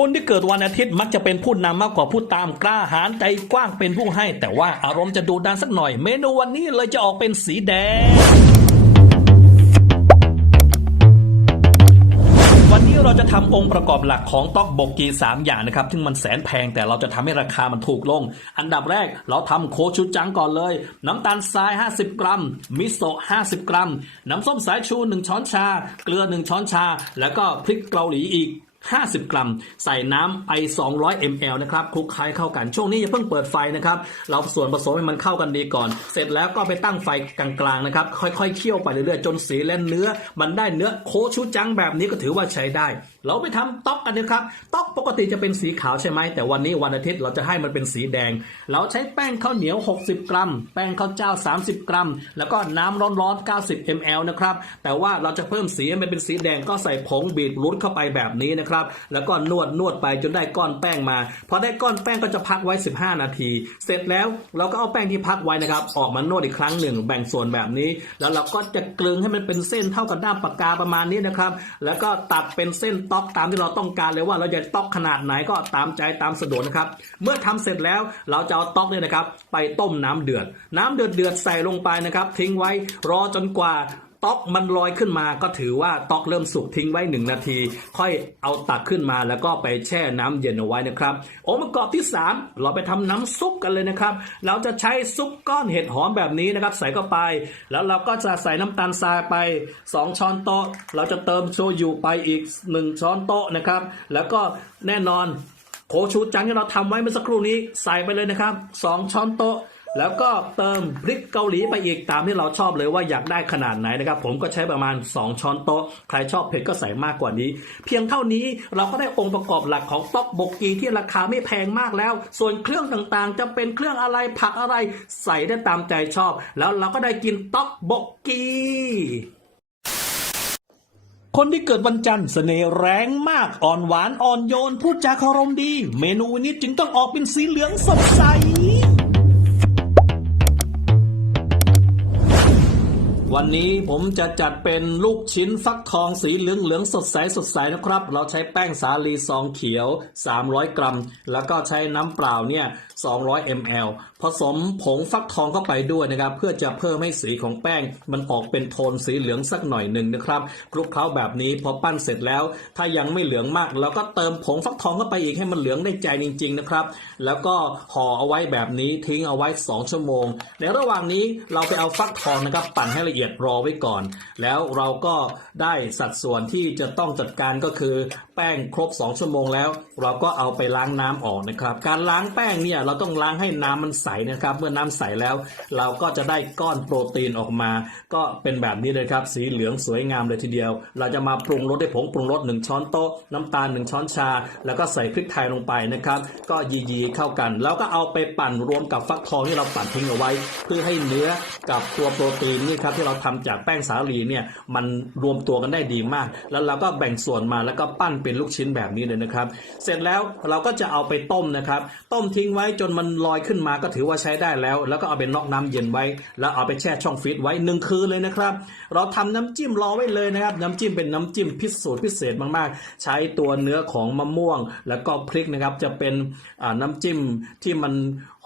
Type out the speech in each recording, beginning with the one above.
คนที่เกิดวันอาทิตย์มักจะเป็นผู้นำมากกว่าผู้ตามกล้าหาญใจกว้างเป็นผู้ให้ แต่ว่าอารมณ์จะดูดันสักหน่อย เมนูวันนี้เลยจะออกเป็นสีแดงวันนี้เราจะทำองค์ประกอบหลักของต๊อกบกกี 3 อย่างนะครับซึ่งมันแสนแพงแต่เราจะทำให้ราคามันถูกลง อันดับแรกเราทำโคชูจังก่อนเลย น้ำตาลทราย 50 กรัม มิโซะ 50 กรัม น้ำส้มสายชู 1 ช้อนชา เกลือ 1 ช้อนชา แล้วก็พริกเกาหลีอีก 50 กรัม ใส่น้ำไอ200 ml นะครับคลุกคล้ายเข้ากัน ช่วงนี้อย่าเพิ่งเปิดไฟนะครับเราส่วนผสมให้มันเข้ากันดีก่อน เสร็จแล้วก็ไปตั้งไฟกลางๆนะครับค่อยๆเคี่ยวไปเรื่อยๆจนสีและเนื้อ มันได้เนื้อโคชูจังแบบนี้ก็ถือว่าใช้ได้ เราไปทำต๊อกกันนะครับต๊อกปกติจะเป็นสีขาวใช่ไหมแต่วันนี้วันอาทิตย์เราจะให้มันเป็นสีแดง เราใช้แป้งข้าวเหนียว 60 กรัม แป้งข้าวเจ้า 30 กรัม แล้วก็น้ำร้อนๆ 90 ml นะครับแต่ว่าเราจะเพิ่มสีให้มันเป็นสีแดงก็ใส่ผงบีทรูทเข้าไปแบบนี้นะครับแล้วก็นวดนวดไปจนได้ก้อนแป้งมาพอได้ก้อนแป้งก็จะพักไว้ 15 นาที เสร็จแล้วเราก็เอาแป้งที่พักไว้นะครับออกมานวดอีกครั้งหนึ่งแบ่งส่วนแบบนี้ แล้วเราก็จะกลึงให้มันเป็นเส้นเท่ากับด้ามปากกาประมาณนี้นะครับแล้วก็ตัดเป็นเส้นตอกตามที่เราต้องการเลยว่าเราจะต็อกขนาดไหนก็ตามใจตามสะดวกนะครับ เมื่อทำเสร็จแล้วเราจะเอาต็อกเนี่ยนะครับ ไปต้มน้ำเดือด น้ำเดือดเดือดใส่ลงไปนะครับ ทิ้งไว้รอจนกว่า ต๊อกมันลอยขึ้นมาก็ถือว่าต๊อกเริ่มสุกทิ้งไว้หนึ่งนาที ค่อยเอาตักขึ้นมาแล้วก็ไปแช่น้ำเย็นเอาไว้นะครับองค์ประกอบที่ 3 เราไปทำน้ำซุปกันเลยนะครับ เราจะใช้ซุปก้อนเห็ดหอมแบบนี้นะครับ ใส่เข้าไป แล้วเราก็จะใส่น้ำตาลทรายไป 2 ช้อนโต๊ะ เราจะเติมโชยุไปอีก 1 ช้อนโต๊ะนะครับ แล้วก็แน่นอนโคชูจังที่เราทำไว้เมื่อสักครู่นี้ใส่ไปเลยนะครับ 2 ช้อนโต๊ะ แล้วก็เติมพริกเกาหลีไปอีกตามที่เราชอบเลยว่าอยากได้ขนาดไหนนะครับ ผมก็ใช้ประมาณ 2 ช้อนโต๊ะ ใครชอบเผ็ดก็ใส่มากกว่านี้ เพียงเท่านี้เราก็ได้องค์ประกอบหลักของต๊อกบกกีที่ราคาไม่แพงมากแล้ว ส่วนเครื่องต่างๆ จะเป็นเครื่องอะไรผักอะไรใส่ได้ตามใจชอบ แล้วเราก็ได้กินต๊อกบกกีคนที่เกิดวันจันทร์เสน่ห์แรงมากอ่อนหวานอ่อนโยนพูดจาคารมดี เมนูวันนี้จึงต้องออกเป็นสีเหลืองสดใส วันนี้ผมจะจัดเป็นลูกชิ้นฟักทองสีเหลืองเหลืองสดใสสดใสนะครับ เราใช้แป้งสาลีซองเขียว 300 กรัม แล้วก็ใช้น้ำเปล่าเนี่ย 200 ml ผสมผงฟักทองเข้าไปด้วยนะครับ เพื่อจะเพิ่มให้สีของแป้ง มันออกเป็นโทนสีเหลืองสักหน่อยหนึ่งนะครับคลุกเคล้าแบบนี้พอปั้นเสร็จแล้ว ถ้ายังไม่เหลืองมากเราก็เติมผงฟักทองเข้าไปอีกให้มันเหลืองได้ใจจริง ๆนะครับ แล้วก็ห่อเอาไว้แบบนี้ทิ้งเอาไว้ 2 ชั่วโมง ในระหว่างนี้เราไปเอาฟักทองนะครับปั่นให้ละเอียดรอไว้ก่อน แล้วเราก็ได้สัดส่วนที่จะต้องจัดการก็คือ แป้งครบ 2 ชั่วโมงแล้ว เราก็เอาไปล้างน้ำออกนะครับ การล้างแป้งเนี่ยเราต้องล้างให้น้ำมันใสนะครับ เมื่อน้ำใสแล้ว เราก็จะได้ก้อนโปรตีนออกมา ก็เป็นแบบนี้เลยครับ สีเหลืองสวยงามเลยทีเดียว เราจะมาปรุงรสด้วยผงปรุงรส1ช้อนโต๊ะน้ำตาล 1 ช้อนชา แล้วก็ใส่พริกไทยลงไปนะครับ ก็ยีๆเข้ากัน แล้วก็เอาไปปั่นรวมกับฟักทองที่เราปั่นทิ้งเอาไว้ เพื่อให้เนื้อกับตัวโปรตีนนี่ครับที่เราทำจากแป้งสาลีเนี่ยมันรวมตัวกันได้ดีมาก แล้วเราก็แบ่งส่วนมาแล้วก็ปั้นเป็นลูกชิ้นแบบนี้เลยนะครับ เสร็จแล้วเราก็จะเอาไปต้มนะครับ ต้มทิ้งไว้จนมันลอยขึ้นมาก็ถือว่าใช้ได้แล้ว แล้วก็เอาไปน็อกน้ำเย็นไว้ แล้วเอาไปแช่ช่องฟรีซไว้หนึ่งคืนเลยนะครับ เราทำน้ำจิ้มรอไว้เลยนะครับ น้ำจิ้มเป็นน้ำจิ้มพิสูจน์พิเศษมากๆ ใช้ตัวเนื้อของมะม่วง แล้วก็พริกนะครับจะเป็นน้ำจิ้มที่มัน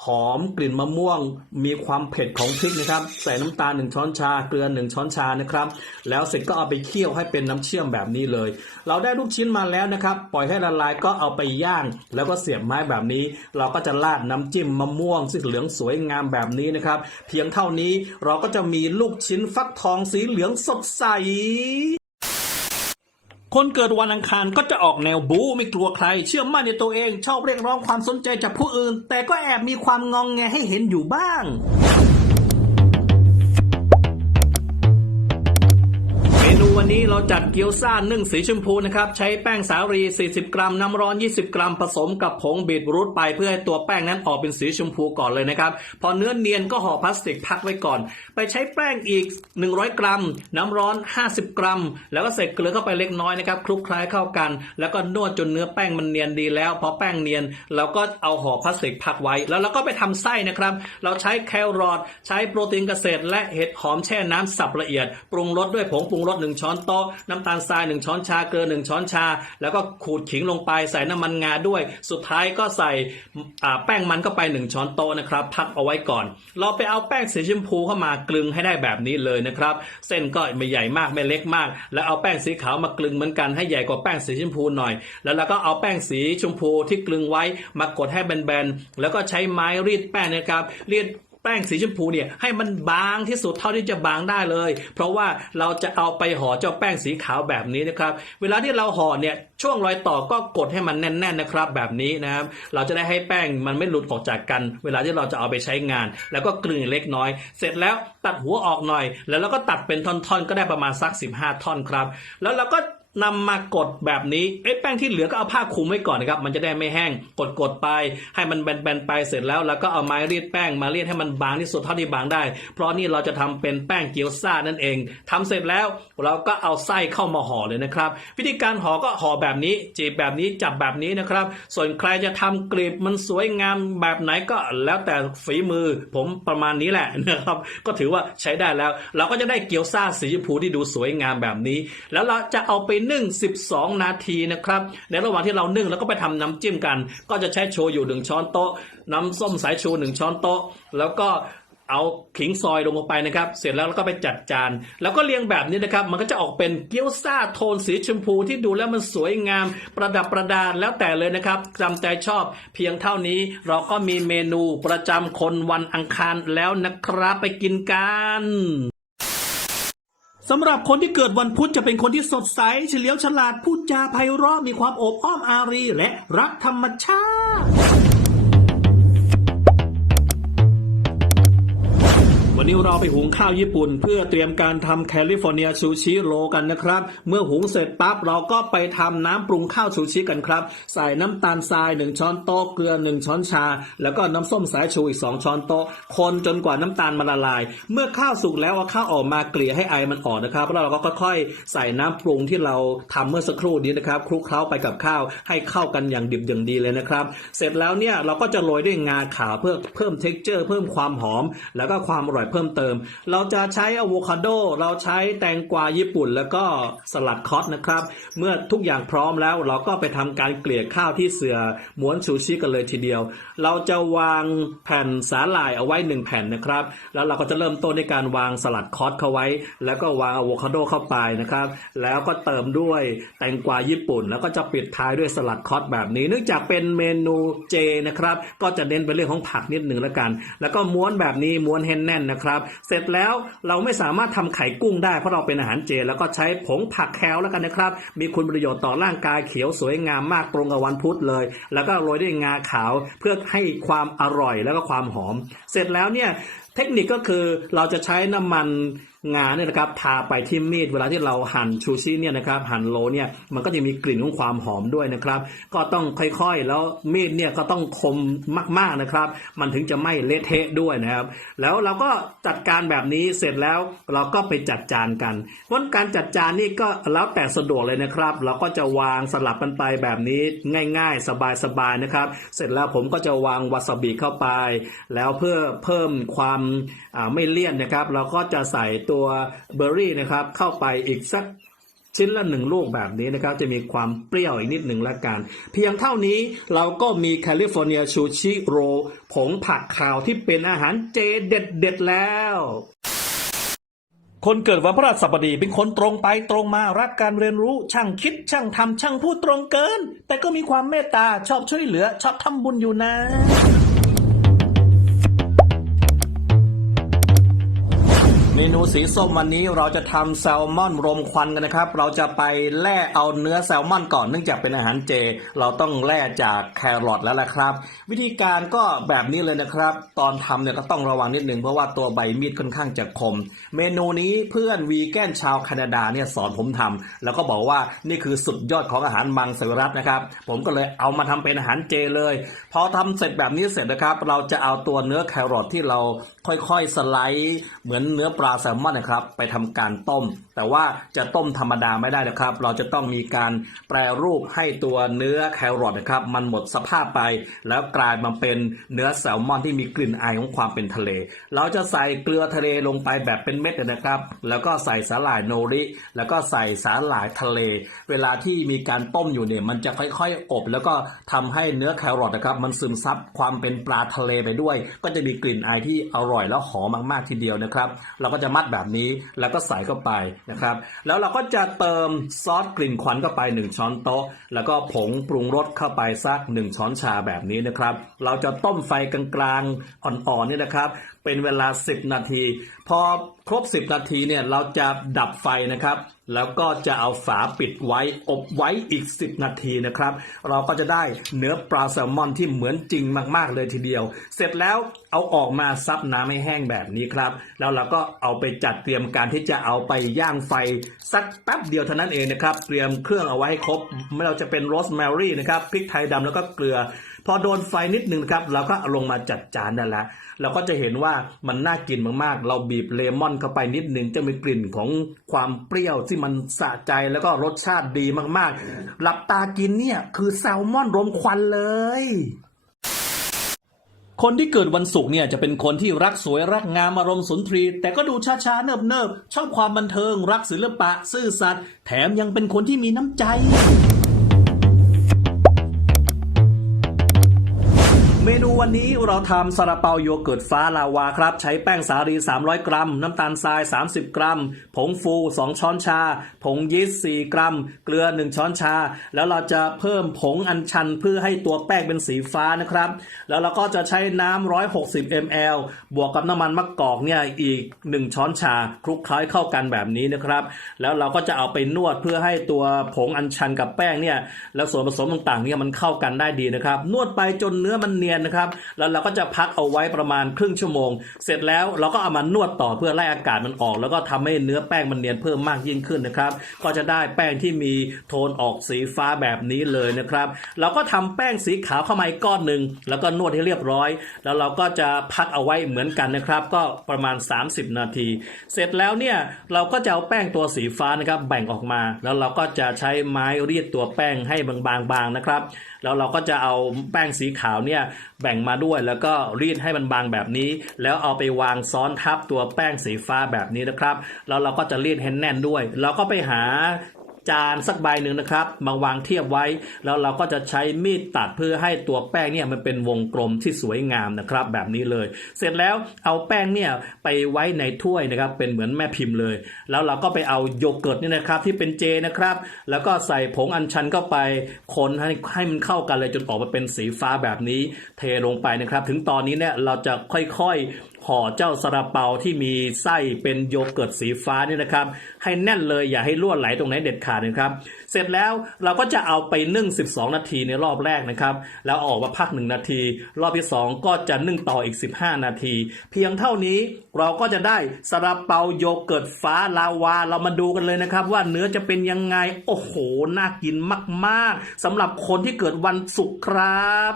หอมกลิ่นมะม่วง มีความเผ็ดของพริกนะครับ ใส่น้ำตาล1ช้อนชา เกลือ1ช้อนชานะครับ แล้วเสร็จก็เอาไปเคี่ยวให้เป็นน้ำเชื่อมแบบนี้เลย เราได้ลูกชิ้นมาแล้วนะครับ ปล่อยให้ละลายก็เอาไปย่าง แล้วก็เสียบไม้แบบนี้ เราก็จะราดน้ำจิ้มมะม่วงสีเหลืองสวยงามแบบนี้นะครับ เพียงเท่านี้เราก็จะมีลูกชิ้นฟักทองสีเหลืองสดใส คนเกิดวันอังคารก็จะออกแนวบู๊ไม่กลัวใคร เชื่อมั่นในตัวเอง ชอบเรียกร้องความสนใจจากผู้อื่น แต่ก็แอบมีความงองแงให้เห็นอยู่บ้าง วันนี้เราจัดเกี๊ยวซ่านึ่งสีชมพูนะครับ ใช้แป้งสาลี 40 กรัม น้ำร้อน 20 กรัม ผสมกับผงบีทรูทไปเพื่อให้ตัวแป้งนั้นออกเป็นสีชมพูก่อนเลยนะครับ พอเนื้อเนียนก็ห่อพลาสติกพักไว้ก่อน ไปใช้แป้งอีก 100 กรัม น้ำร้อน 50 กรัม แล้วก็ใส่เกลือเข้าไปเล็กน้อยนะครับ คลุกคล้ายเข้ากัน แล้วก็นวดจนเนื้อแป้งมันเนียนดีแล้ว พอแป้งเนียนเราก็เอาห่อพลาสติกพักไว้ แล้วเราก็ไปทำไส้นะครับ เราใช้แครอทใช้โปรตีนเกษตร และเห็ดหอมแช่น้ำสับละเอียด ปรุงรสด้วยผงปรุงรสหนึ่งช้อนอนโต๊ะน้ำตาลทรายหนึ่งช้อนชาเกลือหนึ่งช้อนชา แล้วก็ขูดขิงลงไปใส่น้ำมันงาด้วย สุดท้ายก็ใส่แป้งมันเข้าไปหนึ่งช้อนโต๊ะนะครับ พักเอาไว้ก่อน เราไปเอาแป้งสีชมพูเข้ามากลึงให้ได้แบบนี้เลยนะครับ เส้นก็ไม่ใหญ่มากไม่เล็กมาก แล้วเอาแป้งสีขาวมากลึงเหมือนกันให้ใหญ่กว่าแป้งสีชมพูหน่อย แล้วเราก็เอาแป้งสีชมพูที่กลึงไว้มากดให้แบนๆแล้วก็ใช้ไม้รีดแป้งนะครับรีด แป้งสีชมพูเนี่ยให้มันบางที่สุดเท่าที่จะบางได้เลย เพราะว่าเราจะเอาไปห่อเจ้าแป้งสีขาวแบบนี้นะครับเวลาที่เราห่อเนี่ยช่วงรอยต่อก็กดให้มันแน่น ๆนะครับ แบบนี้นะครับเราจะได้ให้แป้งมันไม่หลุดออกจากกัน เวลาที่เราจะเอาไปใช้งาน แล้วก็กลึงเล็กน้อย เสร็จแล้วตัดหัวออกหน่อย แล้วเราก็ตัดเป็นท่อนๆ ก็ได้ประมาณสัก 15 ท่อนครับ แล้วเราก็ นำมากดแบบนี้เอ้แป้งที่เหลือก็เอาผ้าคลุมไว้ก่อนนะครับ มันจะได้ไม่แห้งกดกดๆไป ให้มันแบนๆไปเสร็จแล้ว แล้วก็เอาไม้รีดแป้งมารีดให้มันบางที่สุดเท่าที่บางได้ เพราะนี่เราจะทำเป็นแป้งเกี๊ยวซ่านั่นเองทำเสร็จแล้วเราก็เอาไส้เข้ามาห่อเลยนะครับ วิธีการห่อก็ห่อแบบนี้ จีบแบบนี้จับแบบนี้นะครับ ส่วนใครจะทำกลีบมันสวยงามแบบไหนก็แล้วแต่ฝีมือผมประมาณนี้แหละนะครับ ก็ถือว่าใช้ได้แล้ว เราก็จะได้เกี๊ยวซ่าสีชมพูที่ดูสวยงามแบบนี้ แล้วเราจะเอาไปนึ่ง12 นาทีนะครับ ในระหว่างที่เรานึ่งเราก็ไปทำน้ำจิ้มกัน ก็จะใช้โชยุหนึ่งช้อนโต๊ะ น้ำส้มสายชูหนึ่งช้อนโต๊ะ แล้วก็เอาขิงซอยลงไปนะครับ เสร็จแล้วเราก็ไปจัดจาน แล้วก็เรียงแบบนี้นะครับ มันก็จะออกเป็นเกี๊ยวซ่าโทนสีชมพูที่ดูแล้วมันสวยงาม ประดับประดาแล้วแต่เลยนะครับจำใจชอบเพียงเท่านี้ เราก็มีเมนูประจำคนวันอังคารแล้วนะครับไปกินกัน สำหรับคนที่เกิดวันพุธจะเป็นคนที่สดใส เฉลียวฉลาดพูดจาไพเราะมีความโอบอ้อมอารีและรักธรรมชาติ วันนี้เราไปหุงข้าวญี่ปุ่น เพื่อเตรียมการทำแคลิฟอร์เนียซูชิโรกันนะครับ เมื่อหุงเสร็จปั๊บเราก็ไปทำน้ำปรุงข้าวซูชิกันครับ ใส่น้ำตาลทราย 1 ช้อนโต๊ะเกลือ 1 ช้อนชา แล้วก็น้ำส้มสายชูอีก 2 ช้อนโต๊ะ คนจนกว่าน้ำตาลมันละลาย เมื่อข้าวสุกแล้วเอาข้าวออกมาเกลี่ยให้ไอมันออกนะครับแล้วเราก็ค่อยๆ ใส่น้ำปรุงที่เราทำเมื่อสักครู่นี้นะครับคลุกเคล้าไปกับข้าวให้เข้ากันอย่างดิบอย่างดีเลยนะครับ เสร็จแล้วเนี่ยเราก็จะโรยด้วยงาขาวเพื่อเพิ่มเท็กเจอร์ เพิ่มความหอม แล้วก็ความอร่อยเพิ่มเติม เราจะใช้อะโวคาโด เราใช้แตงกวาญี่ปุ่น แล้วก็สลัดคอสนะครับ เมื่อทุกอย่างพร้อมแล้ว เราก็ไปทำการเกลี่ยข้าวที่เสือม้วนซูชิกันเลยทีเดียว เราจะวางแผ่นสาหร่ายเอาไว้หนึ่งแผ่นนะครับ แล้วเราก็จะเริ่มต้นในการวางสลัดคอสเข้าไว้ แล้วก็วางอะโวคาโดเข้าไปนะครับ แล้วก็เติมด้วยแตงกวาญี่ปุ่น แล้วก็จะปิดท้ายด้วยสลัดคอสแบบนี้ เนื่องจากเป็นเมนูเจนะครับ ก็จะเน้นไปเรื่องของผักนิดหนึ่งแล้วกัน แล้วก็ม้วนแบบนี้ม้วนให้แน่นนะครับเสร็จแล้วเราไม่สามารถทำไข่กุ้งได้เพราะเราเป็นอาหารเจแล้วก็ใช้ผงผักแคลแล้วกันนะครับ มีคุณประโยชน์ต่อร่างกายเขียวสวยงามมากตรงกับวันพุธเลย แล้วก็โรยด้วยงาขาวเพื่อให้ความอร่อยแล้วก็ความหอม เสร็จแล้วเนี่ยเทคนิคก็คือเราจะใช้น้ำมัน งาเนี่ยนะครับทาไปที่มีดเวลาที่เราหั่นชูชิเนี่ยนะครับหั่นโลเนี่ยมันก็จะมีกลิ่นของความหอมด้วยนะครับ ก็ต้องค่อยๆ แล้วมีดเนี่ยก็ต้องคมมากๆนะครับ มันถึงจะไม่เละเทะด้วยนะครับ แล้วเราก็จัดการแบบนี้เสร็จแล้วเราก็ไปจัดจานกันวันการจัดจานนี่ก็แล้วแต่สะดวกเลยนะครับ เราก็จะวางสลับกันไปแบบนี้ง่าย ๆ สบายๆนะครับ เสร็จแล้วผมก็จะวางวาซาบิเข้าไป แล้วเพื่อเพิ่มความไม่เลี่ยนนะครับ เราก็จะใส่ตัวเบอร์รี่นะครับเข้าไปอีกสักชิ้นละหนึ่งลูกแบบนี้นะครับจะมีความเปรี้ยวอีกนิดหนึ่งละกัน เพียงเท่านี้เราก็มีแคลิฟอร์เนียชูชิโรผงผักขาวที่เป็นอาหารเจเด็ดๆแล้ว คนเกิดวันพฤหัสบดีเป็นคนตรงไปตรงมารักการเรียนรู้ช่างคิดช่างทำช่างพูดตรงเกิน แต่ก็มีความเมตตาชอบช่วยเหลือชอบทำบุญอยู่นะ เมนูสีส้มวันนี้เราจะทำแซลมอนรมควันกันนะครับ เราจะไปแล่เอาเนื้อแซลมอนก่อนเนื่องจากเป็นอาหารเจ เราต้องแล่จากแครอทแล้วละครับ วิธีการก็แบบนี้เลยนะครับ ตอนทำเนี่ยก็ต้องระวังนิดนึงเพราะว่าตัวใบมีดค่อนข้างจะคม เมนูนี้เพื่อนวีแกนชาวแคนาดาเนี่ยสอนผมทำแล้วก็บอกว่านี่คือสุดยอดของอาหารมังสวิรัตนะครับ ผมก็เลยเอามาทำเป็นอาหารเจเลย พอทำเสร็จแบบนี้เสร็จนะครับ เราจะเอาตัวเนื้อแครอทที่เราค่อยๆสไลด์เหมือนเนื้อปลาแซลมอนนะครับ ไปทำการต้ม แต่ว่าจะต้มธรรมดาไม่ได้นะครับ เราจะต้องมีการแปรรูปให้ตัวเนื้อแครอทนะครับ มันหมดสภาพไป แล้วกลายมาเป็นเนื้อแซลมอนที่มีกลิ่นอายของความเป็นทะเล เราจะใส่เกลือทะเลลงไปแบบเป็นเม็ดนะครับ แล้วก็ใส่สาหร่ายโนริ แล้วก็ใส่สาหร่ายทะเล เวลาที่มีการต้มอยู่เนี่ยมันจะค่อยๆ อบ แล้วก็ทำให้เนื้อแครอทนะครับ มันซึมซับความเป็นปลาทะเลไปด้วย ก็จะมีกลิ่นอายที่อร่อยร่อยแล้วหอมมากๆทีเดียวนะครับ เราก็จะมัดแบบนี้แล้วก็ใส่เข้าไปนะครับ แล้วเราก็จะเติมซอสกลิ่นควันเข้าไป 1 ช้อนโต๊ะ แล้วก็ผงปรุงรสเข้าไปสัก 1 ช้อนชาแบบนี้นะครับ เราจะต้มไฟกลางๆอ่อนๆนี่นะครับเป็นเวลา 10 นาที พอครบ 10 นาทีเนี่ยเราจะดับไฟนะครับ แล้วก็จะเอาฝาปิดไว้อบไว้อีก 10 นาทีนะครับ เราก็จะได้เนื้อปลาแซลมอนที่เหมือนจริงมากๆเลยทีเดียว เสร็จแล้วเอาออกมาซับน้ำให้แห้งแบบนี้ครับ แล้วเราก็เอาไปจัดเตรียมการที่จะเอาไปย่างไฟสักแป๊บเดียวเท่านั้นเองนะครับ เตรียมเครื่องเอาไว้ให้ครบไม่ว่าจะเป็นโรสแมรี่นะครับพริกไทยดำแล้วก็เกลือ พอโดนไฟนิดหนึ่งครับเราก็เอาลงมาจัดจานได้แล้วเราก็จะเห็นว่ามันน่ากินมากๆ เราบีบเลมอนเข้าไปนิดหนึ่งจะมีกลิ่นของความเปรี้ยวที่มันสะใจแล้วก็รสชาติดีมากๆ หลับตากินเนี่ยคือแซลมอนรมควันเลยคนที่เกิดวันศุกร์เนี่ยจะเป็นคนที่รักสวยรักงามอารมณ์สุนทรี แต่ก็ดูช้าๆ เนิบๆ ชอบความบันเทิง รักศิลปะ ซื่อสัตย์แถมยังเป็นคนที่มีน้ำใจ วันนี้เราทำซาลาเปาโยเกิร์ตฟ้าลาวาครับ ใช้แป้งสาลี 300 กรัม น้ำตาลทราย 30 กรัม ผงฟู 2 ช้อนชา ผงยีสต์ 4 กรัม เกลือ 1 ช้อนชา แล้วเราจะเพิ่มผงอัญชันเพื่อให้ตัวแป้งเป็นสีฟ้านะครับ แล้วเราก็จะใช้น้ำ160 ml บวกกับน้ำมันมะกอกเนี่ยอีก 1 ช้อนชาคลุกเคล้าให้เข้ากันแบบนี้นะครับ แล้วเราก็จะเอาไปนวดเพื่อให้ตัวผงอัญชันกับแป้งเนี่ยแล้วส่วนผสมต่างๆเนี่ยมันเข้ากันได้ดีนะครับ นวดไปจนเนื้อมันเนียนนะครับแล้วเราก็จะพักเอาไว้ประมาณครึ่งชั่วโมง เสร็จแล้วเราก็เอามานวดต่อเพื่อไล่อากาศมันออก แล้วก็ทำให้เนื้อแป้งมันเนียนเพิ่มมากยิ่งขึ้นนะครับ ก็จะได้แป้งที่มีโทนออกสีฟ้าแบบนี้เลยนะครับ เราก็ทำแป้งสีขาวเข้ามาอีกก้อนหนึ่งแล้วก็นวดให้เรียบร้อย แล้วเราก็จะพักเอาไว้เหมือนกันนะครับ ก็ประมาณ 30 นาที เสร็จแล้วเนี่ยเราก็จะเอาแป้งตัวสีฟ้านะครับแบ่งออกมา แล้วเราก็จะใช้ไม้รีดตัวแป้งให้บางๆนะครับ แล้วเราก็จะเอาแป้งสีขาวเนี่ยแบ่งมาด้วย แล้วก็รีดให้มันบางแบบนี้ แล้วเอาไปวางซ้อนทับตัวแป้งสีฟ้าแบบนี้นะครับ แล้วเราก็จะรีดให้แน่นด้วย เราก็ไปหา จานสักใบหนึ่งนะครับมาวางเทียบไว้ แล้วเราก็จะใช้มีดตัดเพื่อให้ตัวแป้งเนี่ยมันเป็นวงกลมที่สวยงามนะครับ แบบนี้เลย เสร็จแล้วเอาแป้งเนี่ยไปไว้ในถ้วยนะครับ เป็นเหมือนแม่พิมพ์เลย แล้วเราก็ไปเอาโยเกิร์ตเนี่ยนะครับ ที่เป็นเจนะครับ แล้วก็ใส่ผงอัญชันเข้าไปคนให้ให้มันเข้ากันเลยจนออกมาเป็นสีฟ้าแบบนี้ เทลงไปนะครับ ถึงตอนนี้เนี่ยเราจะค่อยๆ ห่อเจ้าซาลาเปาที่มีไส้เป็นโยเกิร์ตสีฟ้านี่นะครับ ให้แน่นเลยอย่าให้รั่วไหลตรงไหนเด็ดขาดนะครับ เสร็จแล้วเราก็จะเอาไปนึ่ง 12 นาทีในรอบแรกนะครับ แล้วอออกมาพัก 1 นาที รอบที่ 2 ก็จะนึ่งต่ออีก 15 นาที เพียงเท่านี้เราก็จะได้ซาลาเปาโยเกิร์ตฟ้าลาวา เรามาดูกันเลยนะครับ ว่าเนื้อจะเป็นยังไงโอ้โหน่ากินมาก ๆสำหรับคนที่เกิดวันศุกร์ครับ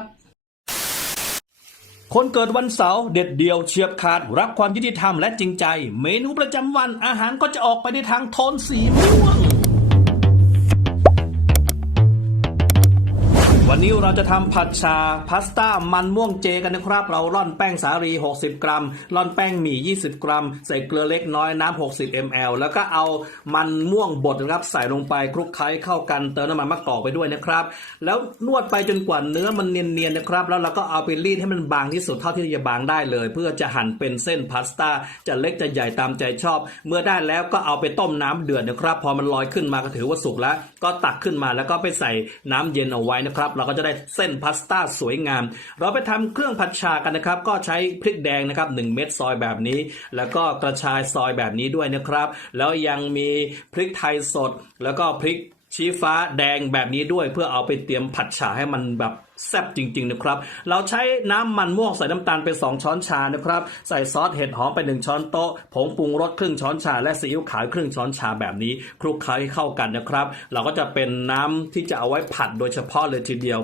คนเกิดวันเสาร์เด็ดเดี่ยวเฉียบขาด รักความยุติธรรมและจริงใจ เมนูประจำวันอาหารก็จะออกไปในทางโทนสีม่วง วันนี้เราจะทำผัดชาพาสต้ามันม่วงเจกันนะครับ เราร่อนแป้งสาลี 60 กรัม ร่อนแป้งหมี่ 20 กรัม ใส่เกลือเล็กน้อยน้ำ 60 ml แล้วก็เอามันม่วงบดนะครับใส่ลงไปคลุกเคล้าเข้ากันเติมน้ำมันมะกอกไปด้วยนะครับ แล้วนวดไปจนกว่าเนื้อมันเนียนๆนะครับ แล้วเราก็เอาไปรีดให้มันบางที่สุดเท่าที่จะบางได้เลย เพื่อจะหั่นเป็นเส้นพาสต้าจะเล็กจะใหญ่ตามใจชอบ เมื่อได้แล้วก็เอาไปต้มน้ำเดือดนะครับ พอมันลอยขึ้นมาก็ถือว่าสุกแล้ว ก็ตักขึ้นมาแล้วก็ไปใส่น้ำเย็นเอาไว้นะครับเราก็จะได้เส้นพาสต้าสวยงาม เราไปทำเครื่องผัดชากันนะครับ ก็ใช้พริกแดงนะครับ1เม็ดซอยแบบนี้ แล้วก็กระชายซอยแบบนี้ด้วยนะครับ แล้วยังมีพริกไทยสด แล้วก็พริกชี้ฟ้าแดงแบบนี้ด้วยเพื่อเอาไปเตรียมผัดฉาให้มันแบบ แซ่บจริงๆนะครับ เราใช้น้ำมันม่วงใส่น้ำตาลไป 2 ช้อนชานะครับ ใส่ซอสเห็ดหอมไป 1 ช้อนโต๊ะ ผงปรุงรสครึ่งช้อนชา และซีอิ๊วขาวครึ่งช้อนชาแบบนี้คลุกเคล้าให้เข้ากันนะครับ เราก็จะเป็นน้ำที่จะเอาไว้ผัดโดยเฉพาะเลยทีเดียว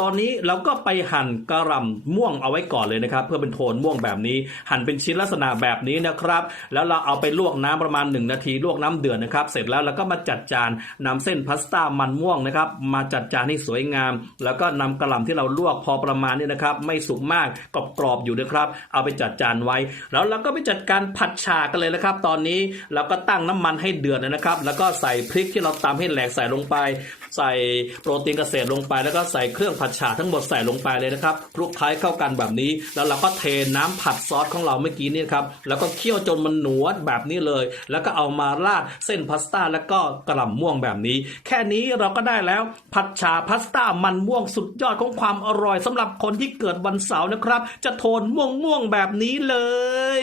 ตอนนี้เราก็ไปหั่นกระหล่ำม่วงเอาไว้ก่อนเลยนะครับ เพื่อเป็นโทนม่วงแบบนี้ หั่นเป็นชิ้นลักษณะแบบนี้นะครับ แล้วเราเอาไปลวกน้ำประมาณ 1 นาทีลวกน้ำเดือดนะครับ เสร็จแล้วเราก็มาจัดจานนำเส้นพาสต้ามันม่วงนะครับมาจัดจานให้สวยงาม แล้วก็นำกระล่ำที่เราลวกพอประมาณนี้นะครับ ไม่สุกมากกรอบๆอยู่นะครับ เอาไปจัดจานไว้ แล้วเราก็ไปจัดการผัดฉากันเลยนะครับ ตอนนี้เราก็ตั้งน้ำมันให้เดือดนะครับ แล้วก็ใส่พริกที่เราตำให้แหลกใส่ลงไป ใส่โปรตีนเกษตรลงไป แล้วก็ใส่เครื่องผัดฉาทั้งหมดใส่ลงไปเลยนะครับคลุกคล้ายเข้ากันแบบนี้ แล้วเราก็เทน้ำผัดซอสของเราเมื่อกี้นี่ครับแล้วก็เคี่ยวจนมันหนวดแบบนี้เลย แล้วก็เอามาราดเส้นพาสต้าแล้วก็กระหล่ำม่วงแบบนี้ แค่นี้เราก็ได้แล้วผัดฉาพาสต้ามันม่วงสุดยอดของความอร่อยสำหรับคนที่เกิดวันเสาร์นะครับ จะโทนม่วงม่วงแบบนี้เลย